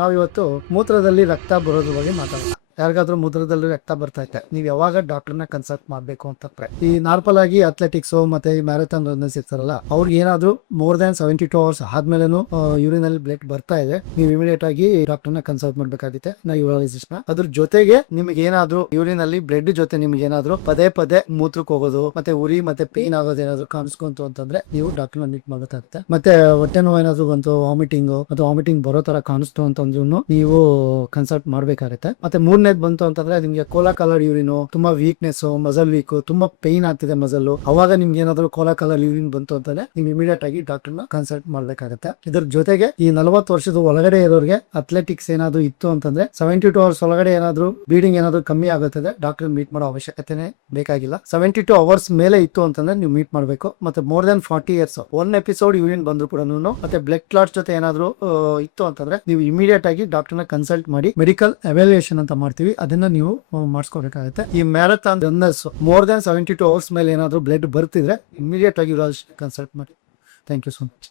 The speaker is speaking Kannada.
ನಾವಿವತ್ತು ಮೂತ್ರದಲ್ಲಿ ರಕ್ತ ಬರೋದ್ರ ಬಗ್ಗೆ ಮಾತಾಡೋಣ. ಯಾರಿಗಾದ್ರೂ ಮೂತ್ರದಲ್ಲಿ ರಕ್ತ ಬರ್ತಾ ಇದೆ, ನೀವು ಯಾವಾಗ ಡಾಕ್ಟರ್ನ ಕನ್ಸಲ್ಟ್ ಮಾಡ್ಬೇಕು ಅಂತ ಈ ನಾರ್ಮಲ್ ಆಗಿ ಅಥ್ಲೆಟಿಕ್ಸ್ ಮತ್ತೆ ಈ ಮ್ಯಾರಥಾನ್ ರನ್ನರ್ಸ್ ಇರ್ತಾರಲ್ಲ, ಅವ್ರಿಗೆ ಏನಾದ್ರು ಮೋರ್ ದನ್ 72 hours ಆದ್ಮೇಲೆ ಯೂರಿನ್ ಅಲ್ಲಿ ಬ್ಲಡ್ ಬರ್ತಾ ಇದೆ, ನೀವು ಇಮಿಡಿಯೇಟ್ ಆಗಿ ಡಾಕ್ಟರ್ನ ಕನ್ಸಲ್ಟ್ ಮಾಡ್ಬೇಕಾಗುತ್ತೆ ಯೂರಾಲಜಿಸ್ಟ್ ನ. ಅದ್ರ ಜೊತೆಗೆ ನಿಮ್ಗೆ ಏನಾದ್ರು ಯೂರಿನ್ ಅಲ್ಲಿ ಬ್ಲಡ್ ಜೊತೆ ನಿಮ್ಗೆ ಏನಾದ್ರು ಪದೇ ಪದೇ ಮೂತ್ರಕ್ಕೆ ಹೋಗೋದು ಮತ್ತೆ ಉರಿ ಮತ್ತೆ ಪೇನ್ ಆಗೋದು ಏನಾದ್ರು ಕಾಣಿಸ್ಕೊಂತು ಅಂತಂದ್ರೆ ನೀವು ಡಾಕ್ಟರ್ನ ಮೀಟ್ ಮಾಡಬೇಕಾಗುತ್ತೆ. ಮತ್ತೆ ಹೊಟ್ಟೆ ನೋವು ಏನಾದ್ರು ಬಂತು, ವಾಮಿಟಿಂಗ್ ಅಥವಾ ವಾಮಿಟಿಂಗ್ ಬರೋ ತರ ಕಾಣಿಸ್ತು ಅಂತಂದ್ರೂ ನೀವು ಕನ್ಸಲ್ಟ್ ಮಾಡ್ಬೇಕಾಗುತ್ತೆ. ಮತ್ತೆ ಮೂರನೇದು ಬಂತು ಅಂತಂದ್ರೆ ನಿಮ್ಗೆ ಕೋಲಾ ಕಲರ್ ಯೂರಿನ್, ತುಂಬಾ ವೀಕ್ನೆಸ್, ಮಸಲ್ ವೀಕ್, ತುಂಬಾ ಪೇನ್ ಆಗ್ತಿದೆ ಮಸಲ್, ಅವಾಗ ನಿಮ್ಗೆ ಏನಾದ್ರು ಕೋಲಾ ಕಲರ್ ಯೂರಿನ್ ಬಂತು ಅಂತಂದ್ರೆ ನೀವು ಇಮಿಡಿಯೇಟ್ ಆಗಿ ಡಾಕ್ಟರ್ನ ಕನ್ಸಲ್ಟ್ ಮಾಡ್ಬೇಕಾಗುತ್ತೆ. ಇದ್ರ ಜೊತೆಗೆ ಈ 40 ವರ್ಷದ ಒಳಗಡೆ ಇರೋರಿಗೆ ಅಥ್ಲೆಟಿಕ್ಸ್ ಏನಾದ್ರು ಇತ್ತು ಅಂತಂದ್ರೆ 72 hours ಒಳಗಡೆ ಏನಾದ್ರು ಬ್ಲೀಡಿಂಗ್ ಏನಾದ್ರು ಕಮ್ಮಿ ಆಗುತ್ತದೆ, ಡಾಕ್ಟರ್ ಮೀಟ್ ಮಾಡೋ ಅವಶ್ಯಕತೆನೇ ಬೇಕಾಗಿಲ್ಲ. 72 hours ಮೇಲೆ ಇತ್ತು ಅಂತಂದ್ರೆ ನೀವು ಮೀಟ್ ಮಾಡಬೇಕು. ಮತ್ತೆ more than 40 years one episode urine ಬಂದ್ರು ಕೂಡ ಮತ್ತೆ ಬ್ಲಡ್ ಕ್ಲಾಟ್ಸ್ ಜೊತೆ ಏನಾದ್ರು ಇತ್ತು ಅಂತಂದ್ರೆ ನೀವು ಇಮಿಡಿಯೇಟ್ ಆಗಿ ಡಾಕ್ಟರ್ನ ಕನ್ಸಲ್ಟ್ ಮಾಡಿ ಮೆಡಿಕಲ್ ಎವ್ಯಾಲ್ಯೂಯೇಷನ್ ಅಂತ ಮಾಡ್ತೀವಿ, ಅದನ್ನ ನೀವು ಮಾಡಿಸ್ಕೋಬೇಕಾಗುತ್ತೆ. ಈ marathon runners more than 72 hours ಮೇಲೆ ಏನಾದ್ರು ಬ್ಲಡ್ ಬರ್ತಿದ್ರೆ ಇಮಿಡಿಯೇಟ್ ಆಗಿ ಕನ್ಸಲ್ಟ್ ಮಾಡಿ. Thank you so much.